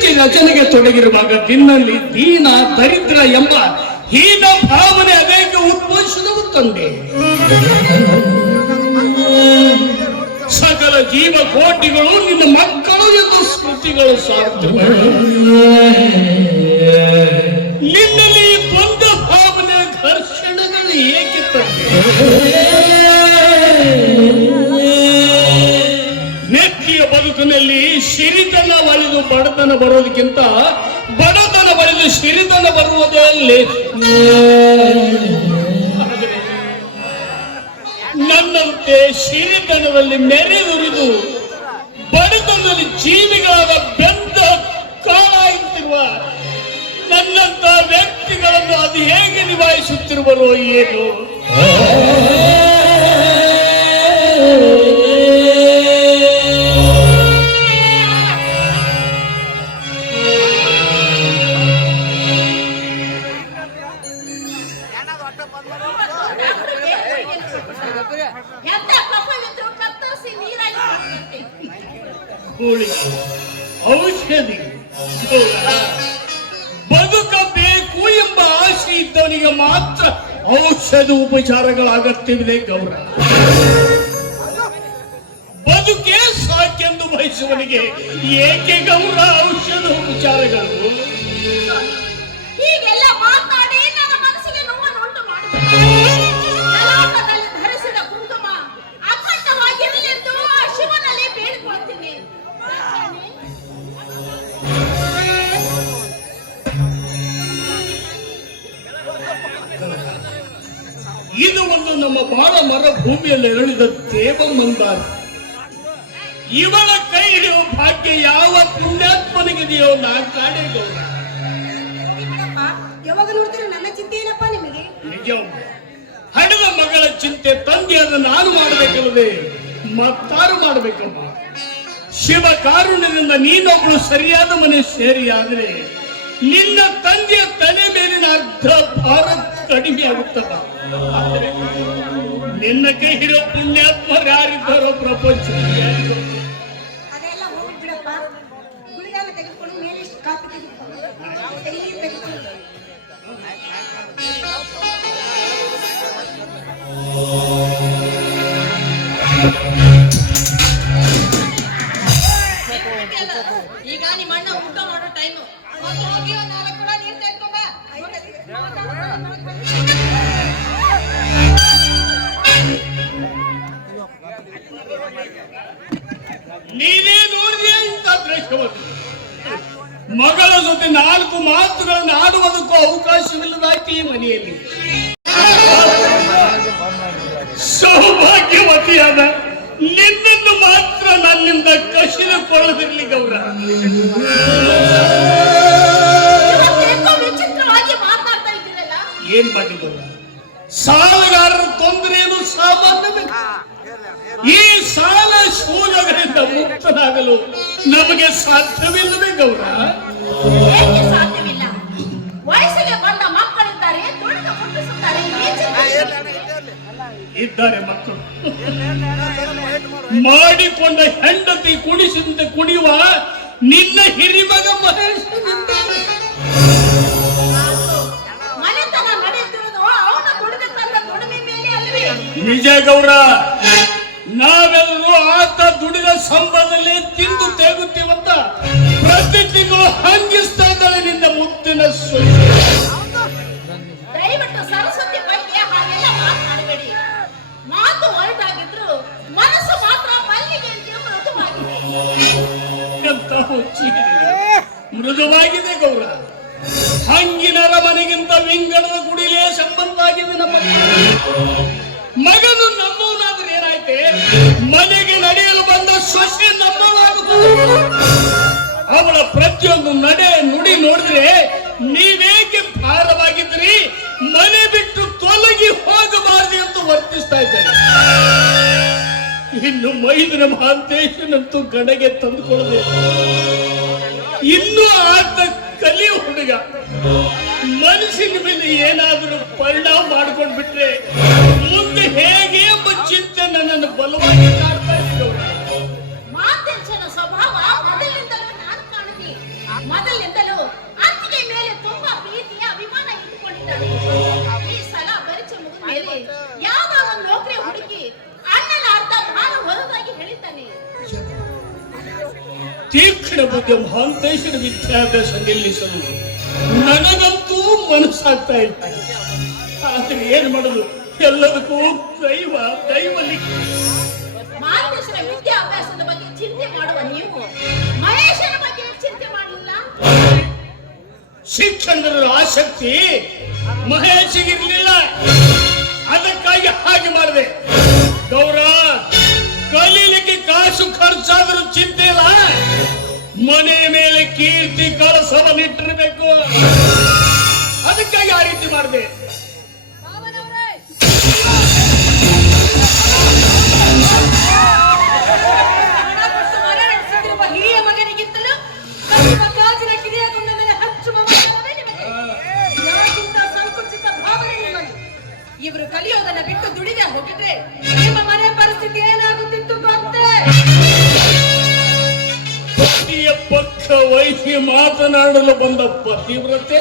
ಕೃತಿ ರಚನೆಗೆ ತೊಡಗಿರುವಾಗ ನಿನ್ನಲ್ಲಿ ದೀನ, ದರಿದ್ರ ಎಂಬ ಹೀನ ಭಾವನೆ ಅನೇಕ ಉದ್ಭವಿಸಿದವು ತಂದೆ. ಸಕಲ ಜೀವ ಕೋಟಿಗಳು ನಿನ್ನ ಮಕ್ಕಳು ಎಂದು ಸ್ಮೃತಿಗಳು ಸಾಧ್ಯ ನಿನ್ನಲ್ಲಿ ಬಂದ ಭಾವನೆ ಘರ್ಷಣೆಗಳು ಏಕೆ ಬದುಕಿನಲ್ಲಿ ಸಿರಿತನ ಒಲಿದು ಬಡತನ ಬರೋದಕ್ಕಿಂತ ಬಡತನ ಒಲಿದು ಸಿರಿತನ ಬರುವುದೇ ಅಲ್ಲಿ. ನನ್ನಂತೆ ಸಿರಿತನದಲ್ಲಿ ಮೆರೆದುರಿದು ಬಡತನದಲ್ಲಿ ಜೀವಿಗಳಾದ ಬೆಂದ ಕಾಳಾಗುತ್ತಿರುವ ನನ್ನಂತ ವ್ಯಕ್ತಿಗಳನ್ನು ಅದು ಹೇಗೆ ನಿಭಾಯಿಸುತ್ತಿರುವರೋ ಏನು. ಅಗತ್ಯವಿದೆ ಗೌರ ಬದುಕೇ ಸಾಕೆಂದು ಬಯಸುವನಿಗೆ ಏಕೆ ಮರ ಭೂಮಿಯಲ್ಲಿ ಎರಳಿದ ದೇವ ಮಂದಾರ. ಇವಳ ಕೈ ಹಿಡಿಯುವ ಭಾಗ್ಯ ಯಾವ ಪುಣ್ಯಾತ್ಮನಿಗಿದೆಯೋ ನಾ ಕಾಣೆ ಗೌರ. ಯಾವಾಗ ನೋಡ್ತೀರ ನನ್ನ ಚಿಂತೆ ತಂದೆ ನಿಮಗೆ? ನಿಜ. ಹಡದ ಮಗಳ ಚಿಂತೆ ತಂದೆಯಾದ ನಾನು ಮಾಡಬೇಕಲ್ಲದೆ ಮತ್ತಾರು ಮಾಡಬೇಕಮ್ಮ. ಶಿವ ಕಾರುಣ್ಯದಿಂದ ನೀನೊಬ್ಬಳು ಸರಿಯಾದ ಮನೆ ಸೇರಿಯಾದ್ರೆ ನಿನ್ನ ತಂದೆಯ ತಲೆ ಮೇಲಿನ ಅರ್ಧ ಭಾರ ಕಡಿಮೆ ಆಗುತ್ತದ ಆದರೆ ನಿನ್ನ ಕೈ ಹಿಡಿಯೋ ಪುಣ್ಯಾತ್ಮರು ಯಾರಿದ್ದಾರೋ ಪ್ರಪಂಚ ಅದೆಲ್ಲ ಹೋಗಿ ಬಿಡಪ್ಪ. ಗುಳಿಗಾಲ ತೆಗೆದುಕೊಂಡು ಮೇಲೆ ಇಷ್ಟು ಕಾಪಿ ತೆಗೆದುಕೊಂಡು. ಕೈ ತೆಗೆದುಕೊಂಡು. ಈಗ ನಿಮ್ಮ ಅಣ್ಣ ಊಟ ಮಾಡೋ ಟೈಮು ಮಗಳ ನಾಲ್ಕು ಮಾತುಗಳನ್ನು ಆಡುವುದಕ್ಕೂ ಅವಕಾಶವಿಲ್ಲದಾಯ್ತು ಈ ಮನೆಯಲ್ಲಿ. ಸೌಭಾಗ್ಯವತಿಯಾದ ನಿನ್ನನ್ನು ಮಾತ್ರ ನನ್ನಿಂದ ಕಸಿದುಕೊಳ್ಳದಿರಲಿ ಗೌರ. ಏನ್ ಮಾಡಿ ಗೌರ? ಸಾಲಗಾರರ ತೊಂದರೆಯನ್ನು ಸಾಮಾನ್ಯ ಈ ಸಾಲ ಶೂಲಗಳಿಂದ ಮುಕ್ತನಾಗಲು ನಮಗೆ ಸಾಧ್ಯವಿಲ್ಲದೆ ಗೌರ? ಏಕೆ ಸಾಧ್ಯವಿಲ್ಲ? ವಯಸ್ಸಿಗೆ ಬಂದ ಮಕ್ಕಳಿದ್ದಾರೆ ಇದ್ದಾರೆ ಮಕ್ಕಳು. ಮಾಡಿಕೊಂಡ ಹೆಂಡತಿ ಕುಡಿಸಿದಂತೆ ಕುಡಿಯುವ ನಿನ್ನ ಹಿರಿಮಗ ಮಹೇಶ್. ನಿಜ ಗೌರ. ನಾವೆಲ್ಲರೂ ಆತ ದುಡಿದ ಸಂಬಂಧದಲ್ಲಿ ತಿಂದು ತೆಗುತ್ತೀವಂತ ಪ್ರತಿ ತಿಂಗಳು ಹಂಗಿಸ್ತಾ ಇದ್ದಾಳೆ ನಿನ್ನ ಮುತ್ತಿನ ದಯವಿಟ್ಟು ಸರಸ್ವತಿ ಬಗ್ಗೆ ಹಾಗೆಲ್ಲ ಮಾತನಾಡಬೇಡಿ. ಮಾತು ಹೊರಟಾಗಿದ್ರು ಮನಸ್ಸು ಮಾತ್ರ ಮಲ್ಲಿಗೆ ಅಂತ ಮೃದುವಾಗಿದೆ. ಎಂತ ಮೃದುವಾಗಿದೆ ಗೌರ ಹಂಗಿನರ ಮನೆಗಿಂತ ವಿಂಗಡದ ಗುಡಿಲೇ ಸಂಬಂಧ ಆಗಿದೆ ನಮ್ಮ ಮಗನು ನಮ್ಮವನಾದ್ರೆ ಮನೆಗೆ ನಡೆಯಲು ಬಂದ ಸೊಸೆ ನಮ್ಮವಾಗುತ್ತೆ ಅವಳ ಪ್ರತಿಯೊಂದು ನಡೆ ನುಡಿ ನೋಡಿದ್ರೆ ನೀವೇಕೆ ಭಾರವಾಗಿದ್ರಿ ಮನೆ ಬಿಟ್ಟು ತೊಲಗಿ ಹೋಗಬಾರದು ಅಂತ ವರ್ತಿಸ್ತಾ ಇದ್ದಾರೆ ಇನ್ನು ಮೈದನ ಮಹಾಂತೇಶನಂತೂ ಗಣಗೆ ತಂದುಕೊಳ್ಳಬೇಕು ಇನ್ನೂ ಆತ ಕಲಿ ಹುಡುಗ. ಮನಸ್ಸಿನ ಮೇಲೆ ಏನಾದರೂ ಪರಿಣಾಮ ಮಾಡ್ಕೊಂಡು ಬಿಟ್ರೆ ಮುಂದೆ ಹೇಗೆ ಚಿಂತೆ ನನ್ನನ್ನು ಬಲವಾಗಿ ಕಾಡ್ತಾ ಸ್ವಭಾವ ತೀಕ್ಷ್ಣ ಬುದ್ಧಿ ಮಹಾಂತೇಶ್ವರ ವಿದ್ಯಾಭ್ಯಾಸ ನಿಲ್ಲಿಸಲು ನನಗಂತ ಮನಸ್ಸಾಗ್ತಾ ಇಲ್ಲ ಆದ್ರೆ ಏನ್ ಮಾಡೋದು? ಎಲ್ಲದಕ್ಕೂ ದೈವ ದೈವ ವಿದ್ಯಾಭ್ಯಾಸದ ಬಗ್ಗೆ ಚಿಂತೆ ಮಾಡುವ ನೀವು? ಮಹೇಶನ ಬಗ್ಗೆ ಚಿಂತೆ ಮಾಡಲಿಲ್ಲ? ಶಿಕ್ಷಣದ ಆಸಕ್ತಿ ಮಹೇಶಿಗಿರ್ಲಿಲ್ಲ ಅದಕ್ಕಾಗಿ ಹಾಗೆ ಮಾಡಿದೆ. ಗೌರ ಕಲೀಲಿಕ್ಕೆ ಕಾಸು ಖರ್ಚಾದರೂ ಚಿಂತೆ ಇಲ್ಲ. ಮನೆ ಮೇಲೆ ಕೀರ್ತಿ ಕಳಸವನ್ನಿಟ್ಟಿರ್ಬೇಕು ಅದಕ್ಕಾಗಿ ಆ ರೀತಿ ಮಾಡಿದೆ? ಇವರು ಕಲಿಯೋದನ್ನ ಬಿಟ್ಟು ದುಡಿದೆ ಹೋಗಿದ್ರೆ ನಿಮ್ಮ ಮನೆ ಪರಿಸ್ಥಿತಿ ಏನಾಗುತ್ತಿತ್ತು ಗೊತ್ತೇ ಪತಿಯ ಪಕ್ಷ ವಹಿಸಿ ಮಾತನಾಡಲು ಬಂದ ಪತಿವ್ರತೆ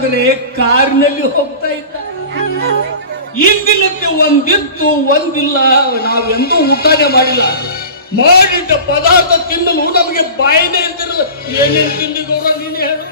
ಹೋಗ್ಬೇಕಾದ್ರೆ ಕಾರ್ನಲ್ಲಿ ಹೋಗ್ತಾ ಇದ್ದ ಇಂದಿನಕ್ಕೆ ಒಂದಿತ್ತು, ಒಂದಿಲ್ಲ ನಾವೆಂದೂ ಊಟನೇ ಮಾಡಿಲ್ಲ. ಮಾಡಿಟ್ಟ ಪದಾರ್ಥ ತಿನ್ನಲು ನಮಗೆ ಬಾಯಿನೇ ಇದ್ದಿರಲ್ಲ ಏನೇನು ತಿಂಡಿ ಗೌರವ ನೀನು ಹೇಳು.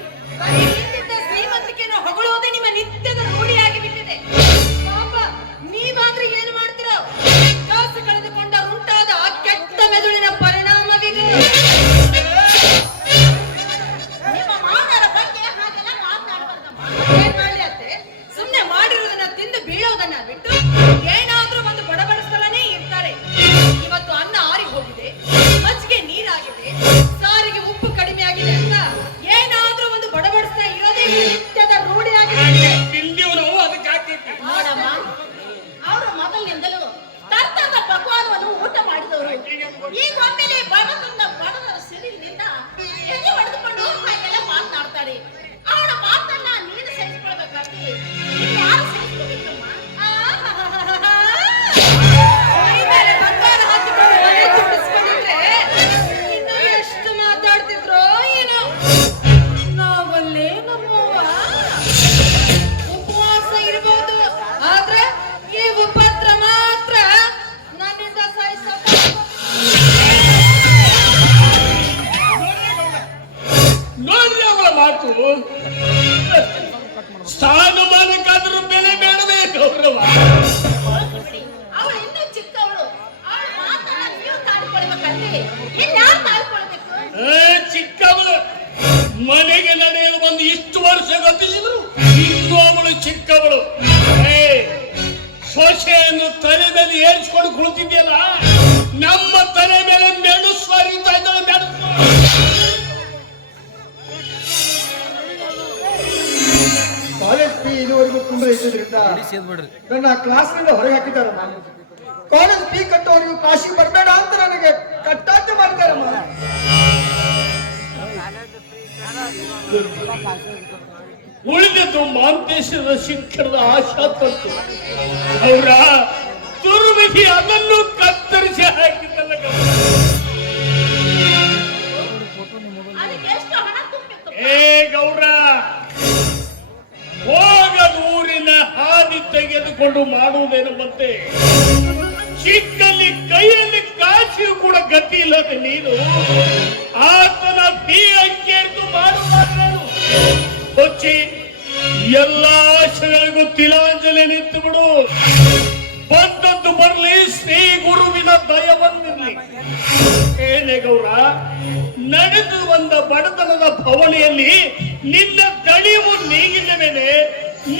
ಏರಿಸ್ಕೊಂಡು ಕುಳಿತಿದ್ಯಲ್ಲ ನಮ್ಮ ತಲೆ ಮೇಲೆ ಮೆಣಸು ಹರಿತಾ ಇದ್ದಾಳೆ ಮೆಣಸು ಕಾಲೇಜ್ ಫೀ ಇದುವರೆಗೂ ಪುನರಯಿಸಿದ್ರಿಂದ ನನ್ನ ಕ್ಲಾಸ್ನಿಂದ ಹೊರಗೆ ಹಾಕಿದ್ದಾರಮ್ಮ ಕಾಲೇಜ್ ಫೀ ಕಟ್ಟೋರಿಗೂ ಕಾಶಿ ಬರಬೇಡ ಅಂತ ನನಗೆ ಕಟ್ಟಾಟ ಮಾಡಿದಾರಮ್ಮ ಉಳಿದದ್ದು ಮಾಂತೇಶದ ಶಿಕ್ಷಣದ ಆಶಾ ತಂತು. ಅವರ ದುರ್ವಿಧಿ ಅದನ್ನು ಕತ್ತರಿಸಿ ಹಾಕಿದ್ದಲ್ಲ ಏ ಗೌರ ಹೋಗದೂರಿನ ಹಾದಿ ತೆಗೆದುಕೊಂಡು ಮಾಡುವುದೇನೆಂಬಂತೆ? ಚಿಕ್ಕಲ್ಲಿ ಕೈಯಲ್ಲಿ ಕಾಸಿಯೂ ಕೂಡ ಗತಿ ಇಲ್ಲದೆ ನೀನು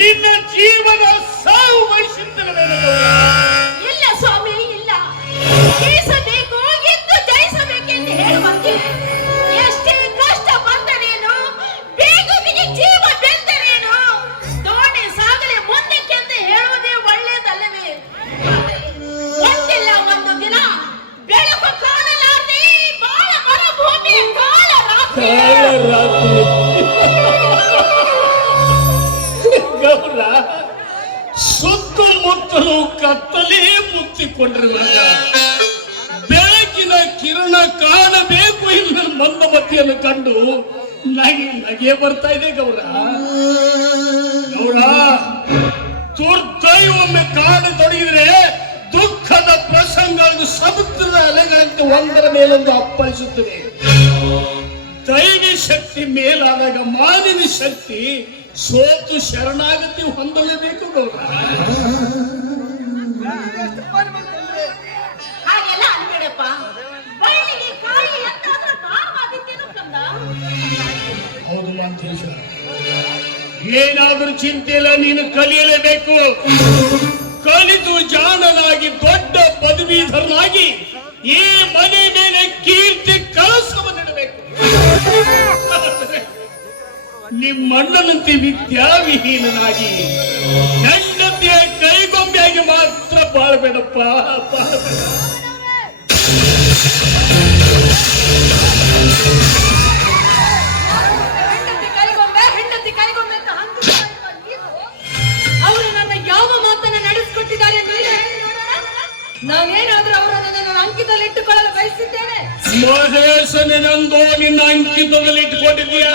ನಿನ್ನ ಜೀವನ ಬೆಳಕಿನ ಕಿರಣ ಕಾಣಬೇಕು ಇಲ್ಲಿ ಮಂದಮತಿಯನ್ನು ಕಂಡು ನಗೆ ನಗೆ ಬರ್ತಾ ಇದೆ ಗೌಡ ಗೌರ ತುರ್ತಾಯಿ ಕಾಡು ತೊಡಗಿದ್ರೆ ದುಃಖದ ಪ್ರಸಂಗಗಳು ಸಮುದ್ರದ ಅಲೆಗಳಂತೆ ಒಂದರ ಮೇಲೊಂದು ಅಪ್ಪಳಿಸುತ್ತದೆ ದೈವಿ ಶಕ್ತಿ ಮೇಲಾದಾಗ ಮಾನವಿ ಶಕ್ತಿ ಸೋತು ಶರಣಾಗತಿ ಹೊಂದಲೇಬೇಕು ಗೌರ. ಏನಾದರೂ ಚಿಂತೆ ಇಲ್ಲ, ನೀನು ಕಲಿಯಲೇಬೇಕು. ಕಲಿತು ಜಾಣನಾಗಿ, ದೊಡ್ಡ ಪದವೀಧರನಾಗಿ ಈ ಮನೆ ಮೇಲೆ ಕೀರ್ತಿ ಕಳಸವನ್ನಿಡಬೇಕು ನಿಮ್ಮಣ್ಣನಂತೆ ವಿದ್ಯಾವಿಹೀನನಾಗಿ ಹೆಂಡತಿಯ ಕೈಗೊಂಬೆಯಾಗಿ ಮಾತ್ರ ಬಾಳ್ಬೇಡಪ್ಪ, ಬಾಳ್ಬೇಡ. ನಡೆಸಿಕೊಟ್ಟಿದ್ದಾರೆ ನಾವೇನಾದ್ರೂ ನೀವೇ? ಹೇಳಿ ನೋಡೋಣ ನಾನೇನಾದ್ರೂ ಅವರನ್ನು ನನ್ನ ಅಂಕಿತದಲ್ಲಿಟ್ಟುಕೊಳ್ಳಲು ಬಯಸಿದ್ದೇನೆ. ಮಹೇಶನಿನಂದು ನಿನ್ನ ಅಂಕಿತದಲ್ಲಿ ಇಟ್ಟುಕೊಂಡಿದ್ದೀಯಾ?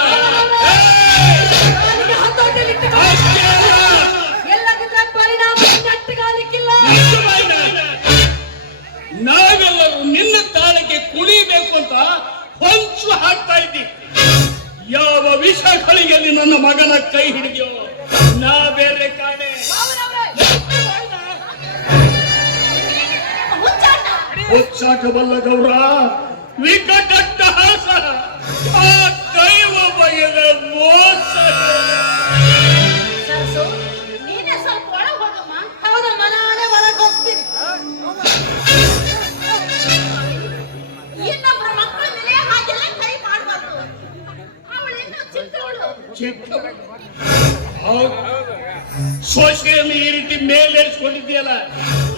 ಎಲ್ಲದರ ಪರಿಣಾಮ ನಾವೆಲ್ಲರೂ ನಿನ್ನ ತಾಳಕ್ಕೆ ಕುಣಿಬೇಕು ಅಂತ ಹೊಂಚು ಹಾಕ್ತಾ ಇದ್ದಿ ಯಾವ ವಿಷಗಳಿಗೆ ನನ್ನ ಮಗನ ಕೈ ಹಿಡಿದ್ಯೋ ನಾ ಬೇರೆ ಕಾಣೆ ಉಚ್ಚಾಟವಲ್ಲ ಗೌರ. ವಿಕಟ ಆ ದೈವ ಬಯದ ಮೋಸ. ಚಿಕ್ಕ ಸೊಸೆಯನ್ನು ಈ ರೀತಿ ಮೇಲೇರಿಸ್ಕೊಂಡಿದ್ಯಲ್ಲ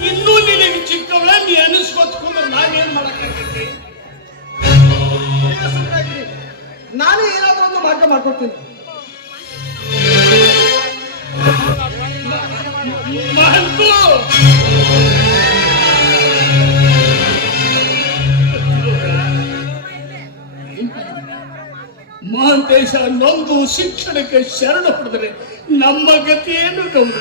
ಇನ್ನೂ ನಿನಗೆ ಚಿಕ್ಕವಳ ನೀ ಅನಿಸ್ಕೊತ್ಕೊಂಡು ನಾನೇನ್ ಸುಮ್ಮನಾಗಿರಿ ನಾನು ಏನಾದರೂ ಒಂದು ಮಾರ್ಗ ಮಾಡ್ಕೊಡ್ತೀನಿ. ಮಹಂತು! ಮಹಾಂತೇಶ ನೊಂದು ಶಿಕ್ಷಣಕ್ಕೆ ಶರಣ ಹೊಡೆದ್ರೆ ನಮ್ಮ ಗತಿ ಏನು ಗೌರ.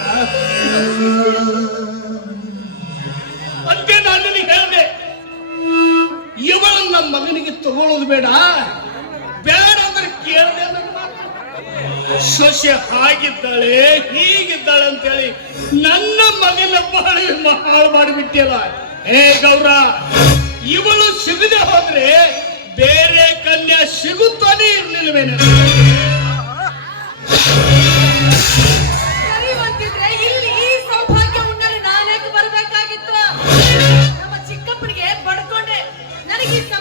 ಅಂತೆ ನಾನು ಹೇಳಿದೆ, ಇವಳನ್ನ ಮಗನಿಗೆ ತಗೊಳ್ಳೋದು ಬೇಡ. ಬೇಡ ಅಂದ್ರೆ ಕೇಳದೆ. ಸೊಸೆ ಹಾಗಿದ್ದಾಳೆ, ಹೀಗಿದ್ದಾಳೆ ಅಂತೇಳಿ ನನ್ನ ಮಗನ ಬಾಳಿ ಹಾಳು ಮಾಡಿಬಿಟ್ಟಿಯಲ್ಲ ಹೇ ಗೌರ, ಇವಳು ಸಿಗದೆ ಹೋದ್ರೆ ಬೇರೆ ಕನ್ಯಾ ಸಿಗುತ್ತಾನೆ ಇರ್ಲಿಲ್ವೇನೆ? ನನಗೆ ಈ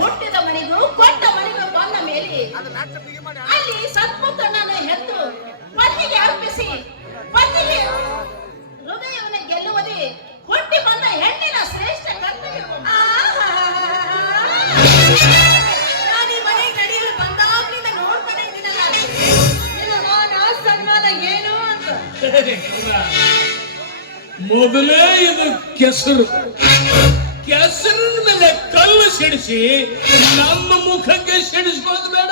ಹುಟ್ಟಿದ ಮನೆಗೂ ಕೊಟ್ಟ ಮನೆಗೂ ಬಂದ ಮೇಲೆ ಅಲ್ಲಿ ಸತ್ಪುತ್ರನನ್ನು ಹೆತ್ತು ಪತಿಗೆ ಅರ್ಪಿಸಿ ಪತಿಗೆ ಹೃದಯವನ್ನು ಗೆಲ್ಲುವುದೇ ಹುಟ್ಟಿ ಬಂದ ಹೆಣ್ಣಿನ ಶ್ರೇಷ್ಠ ಕರ್ತವ್ಯ ನಾನು ಮನೆಗೆ ನಡೆಯಲು ಬಂದಾಗ್ಲಿಂದ ನೋಡ್ತಾನೆ ಇದ್ದೀನಲ್ಲ ಅತ್ತೆ. ನಿನ್ನ ಮಾನ ಸನ್ಮಾನ ಏನು ಅಂತ. ಮೊದಲೇ ಇದು ಕೆಸರು. ಕೆಸರಿನ ಮೇಲೆ ಕಲ್ಲು ಸಿಡಿಸಿ ನಮ್ಮ ಮುಖಕ್ಕೆ ಬೇಡ.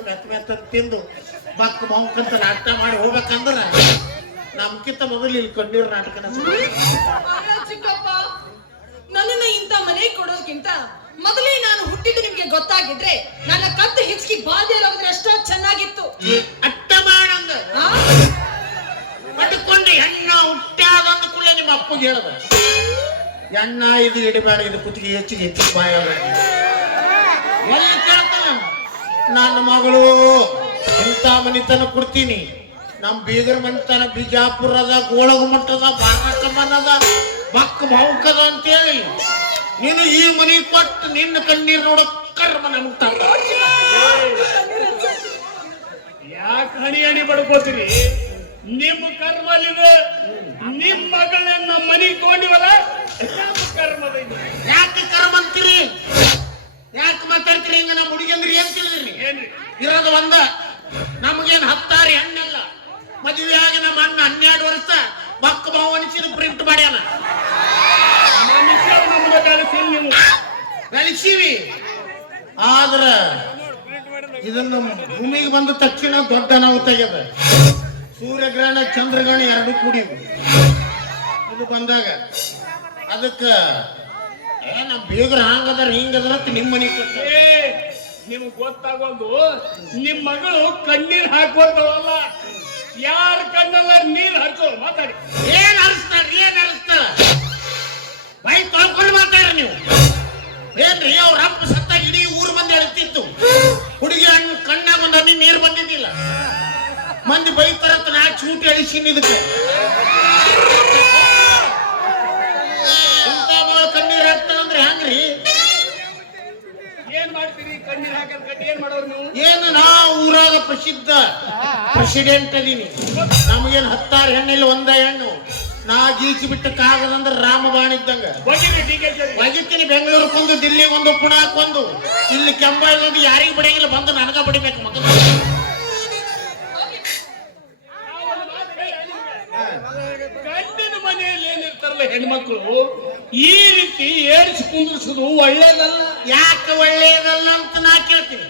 ಬಂದು ಮೆತ್ತ ಮೆತ್ತ ತಿಂದು ಬಕ್ ಮೊಂಕಂತ ನಾಟಕ ಮಾಡಿ ಹೋಗ್ಬೇಕಂದ್ರ ನಮ್ಕಿಂತ ಮೊದಲು ಇಲ್ಲಿ ಕಣ್ಣೀರ್ ನಾಟಕನ ಚಿಕ್ಕಪ್ಪ ನನ್ನನ್ನ ಇಂಥ ಮನೆ ಕೊಡೋದಕ್ಕಿಂತ ಮೊದಲೇ ನಾನು ಹುಟ್ಟಿದ್ದು ನಿಮ್ಗೆ ಗೊತ್ತಾಗಿದ್ರೆ ನನ್ನ ಕತ್ತು ಹೆಚ್ಚಿಗೆ ಬಾಧೆ ಇರೋದ್ರೆ ಅಷ್ಟೋ ಚೆನ್ನಾಗಿತ್ತು. ಅಟ್ಟ ಮಾಡಂಗ? ಪಡ್ಕೊಂಡು ಹೆಣ್ಣ ಹುಟ್ಟಾದ ಕೂಡ ನಿಮ್ಮ ಅಪ್ಪಗೆ ಹೇಳ್ದ. ಎಣ್ಣ ಇದು ಇಡಬೇಡ ಇದು ಕುತ್ತಿಗೆ ಹೆಚ್ಚಿಗೆ ಹೆಚ್ಚಿಗೆ ಬಾಯ ನನ್ನ ಮಗಳು. ಇಂಥ ಮನಿತನ ಕೊಡ್ತೀನಿ. ನಮ್ ಬೀಗರ ಮನಿತನ ಬಿಜಾಪುರದ ಗೋಳಗುಮಟ್ಟದ ಬಾರಕಮ್ಮನದ ಬಕ್ ಮೌಕದ ಅಂತೇಳಿ. ನೀನು ಈ ಮನಿ ಕೊಟ್ಟು ನಿನ್ನ ಕಣ್ಣೀರ್ ನೋಡ ಕರ್ಮ ನಮ್ಗೆ ತಂದ ಯಾಕೆ ಹಣಿ ಹಣಿ ಬಡ್ಕೋತೀರಿ? ನಿಮ್ಮ ಕರ್ಮಲ್ಲಿದೆ ನಿಮ್ಮ ಮಗಳನ್ನ ಮನಿ ನಮ್ಮ ಕರ್ಮದ. ಯಾಕೆ ಕರ್ಮ ಅಂತೀರಿ? ಯಾಕೆ ಮಾತಾಡ್ತೀರಿ? ಹಿಂಗ ನಮ್ಮ ಹುಡುಗಂದ್ರಿ ಏನ್ ತಿಳಿದ್ರಿ? ಇರೋದು ಒಂದ ನಮಗೇನ್ ಹತ್ತಾರು ಹೆಣ್ಣಲ್ಲ. ಮದುವೆ ಆಗಿ ನಮ್ಮ ಅಣ್ಣ ಹನ್ನೆರಡು ವರ್ಷ ಬಕ್ಕ ಭಾವನಿಸಿದ ಪ್ರಿಂಟ್ ಮಾಡ್ಯಾನ. ಬೆಳೆಸೀವಿ ಆದ್ರ ಇದನ್ನ ಭೂಮಿಗೆ ಬಂದ ತಕ್ಷಣ ದೊಡ್ಡ ನಾವು ತೆಗೆದ. ಸೂರ್ಯಗ್ರಹಣ ಚಂದ್ರಗ್ರಹಣ ಎರಡು ಕೂಡಿ ಇದು ಬಂದಾಗ ಅದಕ್ಕ ಏ ನಮ್ಮ ಬೀಗ್ರ ಹಂಗದಾರ ಹಿಂಗದಾರ ನಿಮ್ಮ ಮನೆ ಕೊಟ್ಟ ನಿಮ್ಗೆ ಗೊತ್ತಾಗೋದು ನಿಮ್ಮ ಮಗಳು ಕಣ್ಣೀರ್ ಹಾಕೋತಾವಲ್ಲ ಯಾರ ಕಣ್ಣಲ್ಲ ನೀರ್ ಹರಿಸೋರು ಮಾತಾಡಿ. ಏನ್ ಹರಿಸ್ತಾರ ಏನ್ ಹರಿಸ್ತಾರ? ಬೈ ತೊಳ್ಕೊಂಡು ಮಾತಾಡ್ರಿ ನೀವು. ಏನ್ರಿ ಅವ್ರ ಅಪ್ಪ ಸತ್ತಾಗ ಇಡೀ ಊರು ಮಂದಿ ಅಳ್ತಿತ್ತು ಹುಡುಗಿ ಹಣ್ಣು ಕಣ್ಣಾಗ ಒಂದು ಹನಿ ನೀರು ಬಂದಿದ್ದಿಲ್ಲ. ಮಂದಿ ಬೈತಾರ ನಾ ಚೂಟಿ ಅಳಿಸಿನ ಇದಕ್ಕೆ. ಏನ್ ಮಾಡ್ತೀರಿ? ಹಾಕಿ ಕಟ್ಟಿ ಏನ್ ಮಾಡೋರು ನೀವು? ಏನು ನಾ ಊರಾಗ ಪ್ರಸಿದ್ಧ. ಪ್ರೆಸಿಡೆಂಟ್ ಅದೀನಿ. ನಮಗೇನ್ ಹತ್ತಾರು ಹೆಣ್ಣಿಲ್ಲ ಒಂದ ಹೆಣ್ಣು. ನಾ ಗೀಚಿ ಬಿಟ್ಟಕ್ಕಾಗದಂದ್ರೆ ರಾಮಬಾಣ ಇದ್ದಂಗ. ಹೋಗಿರಿ ಬೆಂಗಳೂರು ಕೊಂದು ದಿಲ್ಲಿ ಒಂದು ದಿಲ್ಲಿಗೊಂದು ಪುಣಾಕೊಂದು ಇಲ್ಲಿ ಕೆಂಬಾಯಿಗೊಂದು ಯಾರಿಗೂ ಬಡಿಯಂಗಿಲ್ಲ ಬಂದು ನನಗ ಬಡಿಬೇಕು ಮಗ ಗಂಡಿನ ಮನೆಯಲ್ಲಿ ಏನಿರ್ತಾರಲ್ಲ ಹೆಣ್ಮಕ್ಳು ಈ ರೀತಿ ಏರಿಸಿ ಕುಂದಿರ್ಸೋದು ಒಳ್ಳೇದಲ್ಲ. ಯಾಕೆ ಒಳ್ಳೆಯದಲ್ಲ ಅಂತ ನಾ ಕೇಳ್ತೀನಿ.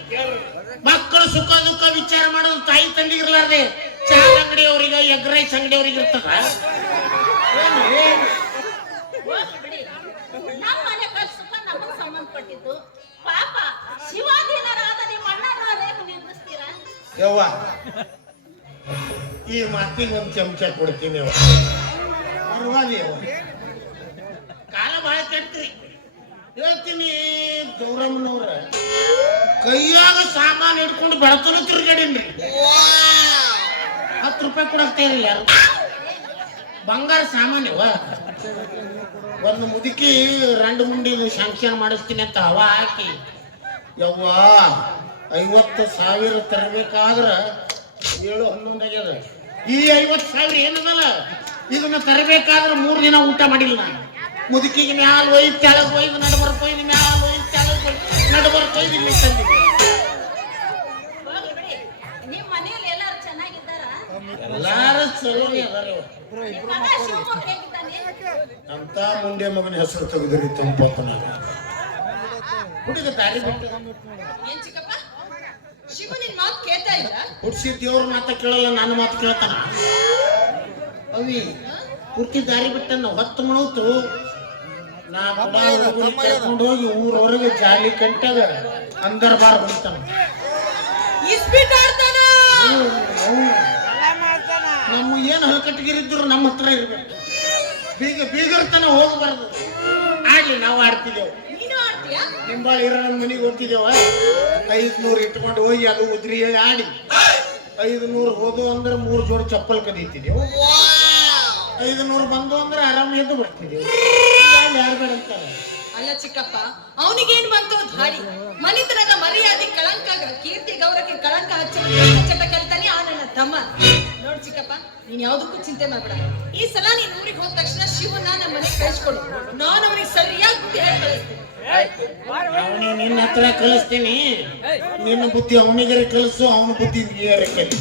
ಮಕ್ಕಳು ಸುಖ ದುಃಖ ವಿಚಾರ ಮಾಡೋದು ತಾಯಿ ತಂದೆ ಇರ್ಲಾರ್ದೆ ಚಹಾ ಅಂಗಡಿ ಅವ್ರಿಗೆ ಎಗ್ ರೈಸ್ ಅಂಗಡಿ ಅವ್ರಿಗೆ ಇರ್ತದ ಯವ್ವ ಈ ಮಾತಿಗೆ ಒಂದು ಚಮಚ ಕೊಡ್ತೀನಿ ಕಾಲ ಬಹಳ ಕೆಟ್ಟ್ರಿ. ಹೇಳ್ತೀನಿ, ಗೌರಮ್ಮನವ್ರ. ಕೈಯಾಗ ಸಾಮಾನು ಇಟ್ಕೊಂಡು ಬೆಳತನ ತಿರುಗಾಡೀನ್ರಿ. ಹತ್ತು ರೂಪಾಯಿ ಕೊಡಕ್ ತಯಾರಿಲ್ಲ ಯಾರು? ಬಂಗಾರ ಸಾಮಾನ್ಯವ ಒಂದು ಮುದುಕಿ ರಂಡು ಮುಂಡಿ ಶಾಂಕ್ಷನ್ ಮಾಡಿಸ್ತೀನಿ ಅಂತ ಹವಾ ಹಾಕಿ. ಯವ್ವ, ಐವತ್ತು ಸಾವಿರ ತರಬೇಕಾದ್ರ ಏಳು ಹನ್ನೊಂದು ಆಗ್ಯದ. ಈ ಐವತ್ತು ಸಾವಿರ ಏನದಲ್ಲ? ಇದನ್ನ ತರಬೇಕಾದ್ರೆ ಮೂರು ದಿನ ಊಟ ಮಾಡಿಲ್ಲ ನಾನು. ಮುದುಕಿಗೆ ಮ್ಯಾಲ ಒಯ್ದು ಕೆಳಗೆ ಒಯ್ದು ನಡಬರ್ ಒಯ್ದು ಮ್ಯಾಲ ಒಯ್ದು ಕೆಳಗೆ ಒಯ್ದು ನಡಬರ್ಕ್ ಒಯ್ದು ಇಲ್ಲಿ ತಂದಿದ್ದೆ. ಎಲ್ಲಾರು ಚಲೋ ಹೇಗಿದ್ದಾನೆ? ಅಂತ ಮುಂಡೆ ಮಗನ ಹೆಸರು ತೆಗೆದ್ರಿ ತುಂಬಪ್ಪನ ಹುಡುಗ ದಾರಿ ಬಿಟ್ಟು. ಏನ್ ಚಿಕ್ಕಪ್ಪ? ಶಿವ ನಿನ್ ಮಾತು ಕೇಳ್ತಾ ಇಲ್ಲ ಹುಡ್ಸಿ ದೇವ್ರ ಮಾತ ಕೇಳಲ್ಲ ನನ್ನ ಮಾತು ಕೇಳ್ತಾನ? ಅವಿ ಪೂರ್ತಿ ದಾರಿ ಬಿಟ್ಟನ್ನ ಹೊತ್ತು ಮಣತು. ಕರ್ಕೊಂಡು ಹೋಗಿ ಊರವರೆಗೆ ಜಾಲಿ ಕಂಟದ ಅಂದರ್ ಬಾರ್ ಬಿಡ್ತಾನ ಆಡ್ತಾನ ನಮ್ಮ ಏನು ಹಲಕಟ್ಟಿಗಿರಿದ್ರು ನಮ್ಮ ಹತ್ರ ಇರ್ಬೇಕು. ಬೀಗ ಬೀಗರ್ತನ ಹೋಗ್ಬಾರ್ದು. ಆಗ್ಲಿ ನಾವು ಆಡ್ತಿದ್ದೇವೆ. ನೀನು ಆಡ್ತೀಯಾ? ನಿಂಬಾಳ ಇರೋ ನಮ್ಮ ಮನೆಗೆ ಹೋಗ್ತಿದ್ದೇವ. ಐದ್ನೂರು ಇಟ್ಕೊಂಡು ಹೋಗಿ ಅದು ಉದ್ರಿ ಆಡಿ. ಐದು ನೂರು ಹೋದು ಅಂದ್ರೆ ಮೂರು ಜೋಡಿ ಚಪ್ಪಲ್ ಕದೀತಿದ್ದೆವು. ಐದು ನೂರು ಬಂದು ಅಂದ್ರೆ ಆರಾಮ ಎದ್ದು ಯಾರು ಬೇಡ ಅಂತಾರೆ ಅಲ್ಲ ಚಿಕ್ಕಪ್ಪ ಅವನಿಗೇನ್ ಬಂತು ಧಾಡಿ? ಮನಿತನಗ ಮರ್ಯಾದೆ ಕಳಂಕ ಕೀರ್ತಿ ಗೌರವಕ್ಕೆ ಕಳಂಕ ಹಚ್ಚ ಚಟ ಕಲ್ತಾನೆ ಆ ನನ್ನ ತಮ್ಮ. ನೋಡ್ ಚಿಕ್ಕಪ್ಪ ನೀನ್ ಯಾವ್ದಕ್ಕೂ ಚಿಂತೆ ಮಾಡ್ಬೇಡ. ಈ ಸಲ ನೀನ್ ಊರಿಗೆ ಹೋದ ತಕ್ಷಣ ಶಿವನ ನಮ್ಮ ಮನೆಗೆ ಕಳಿಸ್ಕೊಡು. ನಾನು ಅವನಿಗೆ ಸರಿಯಾಗಿ ಬುದ್ಧಿ ಹೇಳಿ ಕಳಿಸ್ತೀನಿ. ಅವನಿಗೆ ನಿನ್ನ ಹತ್ರ ಕಲಿಸ್ತೀನಿ ನಿನ್ನ ಬುದ್ಧಿ ಅವನಿಗರೆ ಕಲಿಸು ಅವನ ಬುದ್ಧಿ ನೀರೇ ಕಲಿ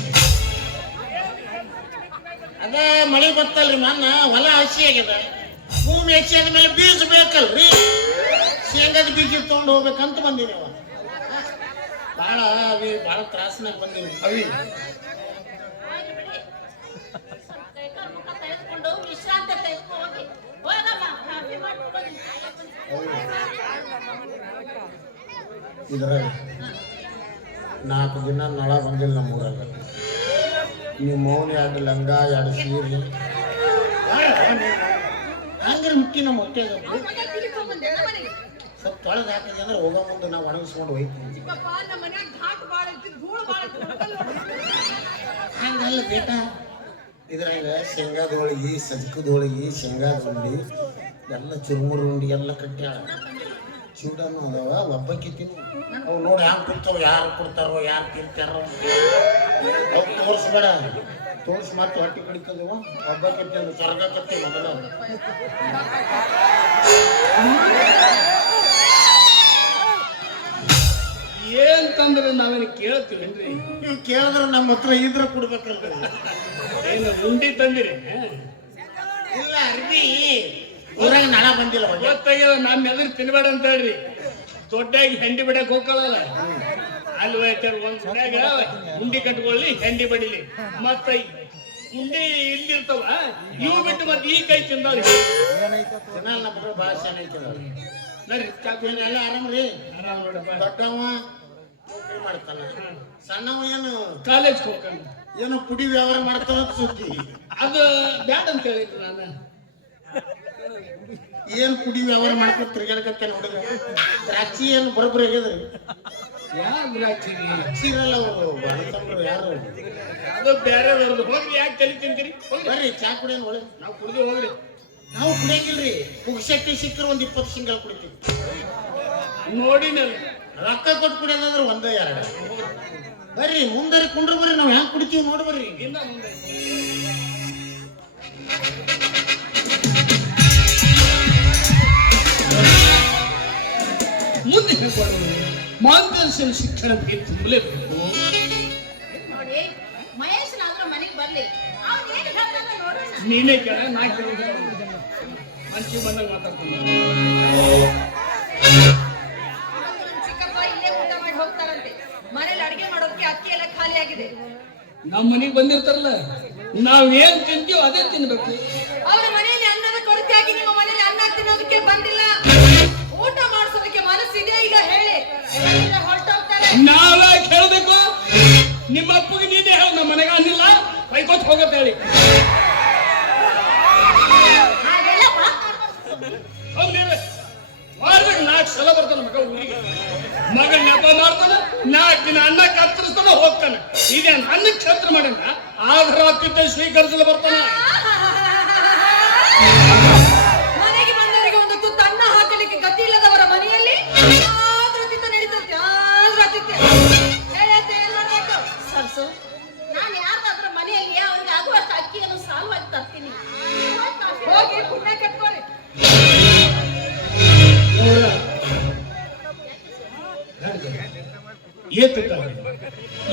ಅದ ಮಳೆ ಬತ್ತಲ್ರಿ ಮನ್ನ ಹೊಲ ಹಸಿ ಆಗ್ಯದ ಭೂಮಿ ಹೆಚ್ಚಿ ಮೇಲೆ ಬೀಜ ಬೇಕಲ್ರಿ ಶೇಂಗದ ಬೀಜ ತಗೊಂಡು ಹೋಗ್ಬೇಕಂತ ಬಂದೀನಿ ಅವ. ಭಾಳ ಅವಿ ಭಾಳ ತ್ರಾಸನಾಗ ಬಂದೀನಿ. ಅವಿ. ಇದ್ರಾಗ ನಾಲ್ಕು ದಿನ ನಳ ಬಂದಿಲ್ಲ ನಮ್ಮ ಊರಾಗ. ನೀವು ಮೌನ ಎರಡು ಲಂಗ ಎರಡು ಸೀರೆ. ಹಂಗಾರೆ ಹುಟ್ಟಿ ನಮ್ಮ ಹೊಟ್ಟೆಗೆ ಸ್ವಲ್ಪ ತೊಳೆದು ಹಾಕಿದೆ ಅಂದ್ರೆ ಹೋಗೋ ಮುಂದೆ ನಾವು ಒಣಗಿಸ್ಕೊಂಡು ಹೋಯ್ತೀವಿ. ಹಂಗಲ್ಲ ಬೇಟ. ಇದ್ರಾಗ ಶೇಂಗಾದ ಹೋಳಿಗೆ ಸಜ್ಕದ ಹೋಳಿಗೆ ಶೇಂಗಾದ ಉಂಡಿ ಎಲ್ಲ ಚುರುಮುರು ಉಂಡಿ ಎಲ್ಲ ಕಟ್ಟ್ಯಾಳ ಚೂಡನು ಅದಾವ ಒಬ್ಬಕ್ಕೆ ತಿನ್ನು. ಅವು ನೋಡಿ ಯಾರು ಕೊಡ್ತಾವ ಯಾರು ಕೊಡ್ತಾರೋ ಯಾರು ತಿಂತಾರೋ ಅವು ತೋರಿಸ್ಬೇಡ. ತೋರಿಸಿ ಮತ್ತೆ ಹೊಟ್ಟೆ ಕಡಿತದವ ಒಬ್ಬಕ್ಕಿ ತಿಂದು ಸ್ವರ್ಗ ಕಟ್ಟಿ ಮೊದಲ ಏನ್ ತಂದ್ರೆ ನಾವೇನು ಕೇಳ್ತೀವೇನ್ರಿ ನೀವು ಕೇಳಿದ್ರೆ ನಮ್ಮ ಹತ್ರ ಇದ್ರೆ ಕೊಡ್ಬೇಕಲ್ರಿ. ಏನು ಉಂಡಿ ತಂದಿರಿ? ಇಲ್ಲ ಅರ್ಬಿ. ಊರಾಗ ನಳ ಬಂದಿಲ್ಲ ಗೊತ್ತಾಗ್ಯದ ನಮ್ಮ ಎದುರು ತಿನ್ಬೇಡ ಅಂತ ಹೇಳ್ರಿ. ದೊಡ್ಡಾಗಿ ಹೆಂಡಿ ಬಿಡಕ್ ಹೋಗಲ್ಲ ಹೋಯ್ತಾರ ಒಂದ್ ಮನ್ಯಾಗ ಉಂಡಿ ಕಟ್ಕೊಳ್ಳಿ ಹೆಂಡಿ ಬಡಿಲಿ. ಮತ್ತ ಉಂಡಿ ಇಲ್ಲಿರ್ತಾವ ಇವು ಬಿಟ್ಟು ಮತ್ತೆ ಈ ಕೈ ತಿಂದವ್ರಿ. ತಿನ್ನಲ್ಲ ನಮ್ಮ ಭಾಳ ಚೆನ್ನಾಗಿರ್ತದ ನೋಡ್ರಿ ಎಲ್ಲ ಆರಾಮ್ರಿ ಆರಾಮ್ ನೋಡಪ್ಪ. ದೊಡ್ಡವ ನೌಕರಿ ಮಾಡ್ತಾನ. ಸಣ್ಣವ ಏನು? ಕಾಲೇಜ್ ಹೋಗ್ತಾನ. ಏನೋ ಪುಡಿ ವ್ಯವಹಾರ ಮಾಡ್ತಾನ ಸುದ್ದಿ. ಅದು ಬ್ಯಾಡ ಅಂತ ಹೇಳಿದ್ರು ನಾನು. ಏನ್ ಪುಡಿ ವ್ಯವಹಾರ ಮಾಡ್ಕೊಂಡು ತಿರ್ಗಾಡಕತ್ತಾನ ಹುಡುಗ? ದ್ರಾಕ್ಷಿ ಏನು ಬರೋಬ್ಬರಿ ಆಗ್ಯದ್ರಿ? ಯಾವ್ದು ಹಾಕ್ತೀರಿ ಹಚ್ಚಿರಲ್ಲ ಅವರು ಯಾರು ಅದು ಬೇರೆ ಹೋಗ್ರಿ ಯಾಕೆ ತಲೆ ತಿಂತೀರಿ ಬರ್ರಿ ಚಾ ಕುಡಿಯೋನ್ ಒಳ್ಳೆ ನಾವು ಕುಡಿದು ಹೋಗ್ರಿ ನಾವು ಕುಡಿಯಂಗಿಲ್ರಿ ಪುಗ್ಸಟ್ಟಿ ಸಿಕ್ಕರೆ ಒಂದು ಇಪ್ಪತ್ತು ಸಿಂಗಲ್ ಕುಡಿತೀವಿ ನೋಡಿನ ರೊಕ್ಕ ಕೊಟ್ಟು ಕುಡಿಯೋದಂದ್ರೆ ಒಂದೇ ಎರಡು ಬರ್ರಿ ಮುಂದರಿ ಕುಂಡ್ರ ಬರ್ರಿ ನಾವು ಹೆಂಗ್ ಕುಡಿತೀವಿ ನೋಡಿ ಬರ್ರಿ ಇನ್ನ ಮುಂದೆ ಮುಂದೆ ಹೇಳ್ಕೊಂಡು ಮಾರ್ಗದರ್ಶನ ಶಿಕ್ಷಣ ತುಂಬಲೇಬೇಕು. ನೋಡಿ ಮಹೇಶನಾದ್ರೂ ಮನೆಗೆ ಬರ್ಲಿ. ನೀನೇ ಕೇಳ ನಾ ಕೇಳಿದ? ಮಂಚಿ ಬಂದಾಗ ಮಾತಾಡ್ತೀನಿ. ಚಿಕ್ಕಪ್ಪ ಇಲ್ಲೇ ಊಟ ಮಾಡಿ ಹೋಗ್ತಾರಂತೆ. ಮನೇಲಿ ಅಡಿಗೆ ಮಾಡೋದಕ್ಕೆ ಅಕ್ಕಿ ಎಲ್ಲ ಖಾಲಿ ಆಗಿದೆ. ನಮ್ಮ ಮನೆಗೆ ಬಂದಿರ್ತಾರಲ್ಲ ನಾವ್ ಏನ್ ತಿಂತೀವೋ ಅದೇ ತಿನ್ಬೇಕು. ಅವ್ರ ಮನೆಯಲ್ಲಿ ಅನ್ನದ ಕೊರತೆ ಆಗಿ ನಾವೇ ಕೇಳಬೇಕು? ನಿಮ್ಮ ಅಪ್ಪಗೆ ನೀನೇ ಹೇಳ ನಮ್ಮ ಮನೆಗೆ ಅನ್ನಿಲ್ಲ? ಕೈಕೋತ್ ಹೋಗತ್ತೆ ಹೇಳಿ. ಮಾಡ್ಬೇಕು ನಾಲ್ಕು ಸಲ ಬರ್ತಾನೆ ಮಗ ಊರಿಗೆ. ಮಗ ನೆಪ ಮಾಡ್ತಾನೆ ನಾಲ್ಕು ದಿನ ಅನ್ನ ಕತ್ತರಿಸ್ತಾನೆ ಹೋಗ್ತಾನೆ. ಇದೇನು ಅನ್ನ ಕ್ಷೇತ್ರ ಮಾಡಂಗ ಆಧಾರ ಅತ್ಯುತ್ತ ಸ್ವೀಕರಿಸಲು ಬರ್ತಾನೆ.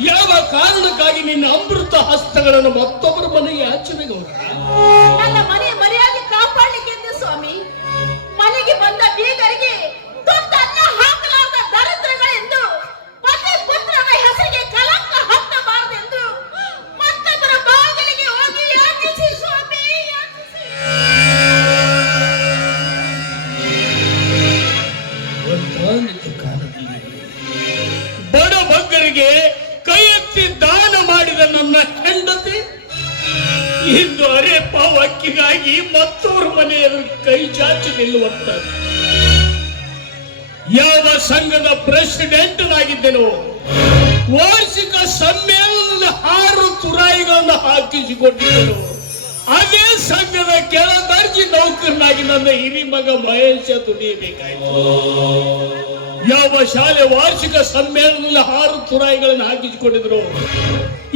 ಯಾವ ಕಾರಣಕ್ಕಾಗಿ ನಿನ್ನ ಅಮೃತ ಹಸ್ತಗಳನ್ನು ಮತ್ತೊಬ್ಬರ ಮನೆಗೆ ಮಗ ಮಹೇಶ ದುಡಿಯಬೇಕಾಯಿತು ಯಾವ ಶಾಲೆ ವಾರ್ಷಿಕ ಸಮ್ಮೇಳನದಲ್ಲಿ ಆರು ತುರಾಯಿಗಳನ್ನು ಹಾಕಿಸಿಕೊಂಡಿದ್ರು?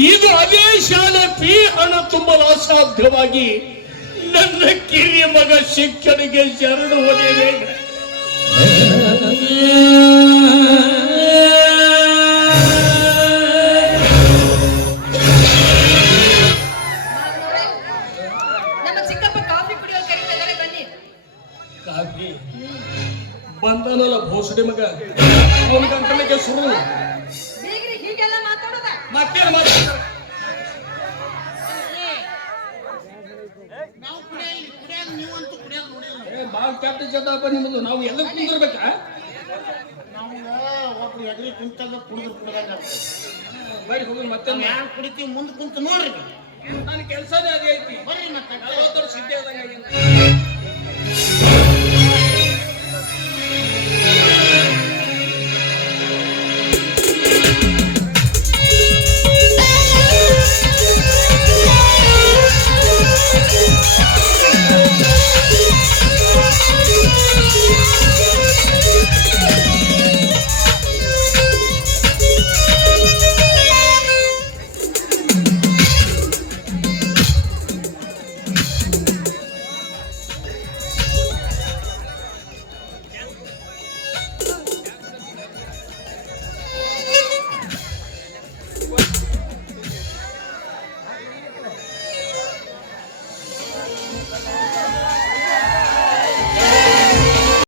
ಇದು ಅದೇ ಶಾಲೆ ಫೀ ಹಣ ತುಂಬಲು ಅಸಾಧ್ಯವಾಗಿ ನನ್ನ ಕಿರಿಯ ಮಗ ಶಿಕ್ಷಣಿಗೆ ಶರಣು ಹೊಡೆಯಬೇಕು ಬಂದನಲ್ಲ ಭೋಸಡಿ ಮಗ? ಅವನ ಗಂಟಲಿಗೆ ಶುರು. ಬೀಗ್ರಿ ಹೀಗೆಲ್ಲ ಮಾತಾಡೋದ? ಮತ್ತೇನು ಕೆಟ್ಟ ನಿಮ್ಮದು ನಾವು ಎಲ್ಲ ಕುಂದಿರ್ಬೇಕಾ? ನಾವು ಒಬ್ರು ಎದುರು ಕುಂತಲ್ಲ ಕುಡಿದ್ರು ಬರಿ ಬರೀ ಹೋಗಿ ಮತ್ತೆ ನಾನು ಕುಡಿತೀವಿ ಮುಂದೆ ಕುಂತ ನೋಡ್ರಿ. ನನ್ನ ಕೆಲಸನೇ ಅದೇ ಐತಿ. ಬರ್ರಿ ಮತ್ತೆ.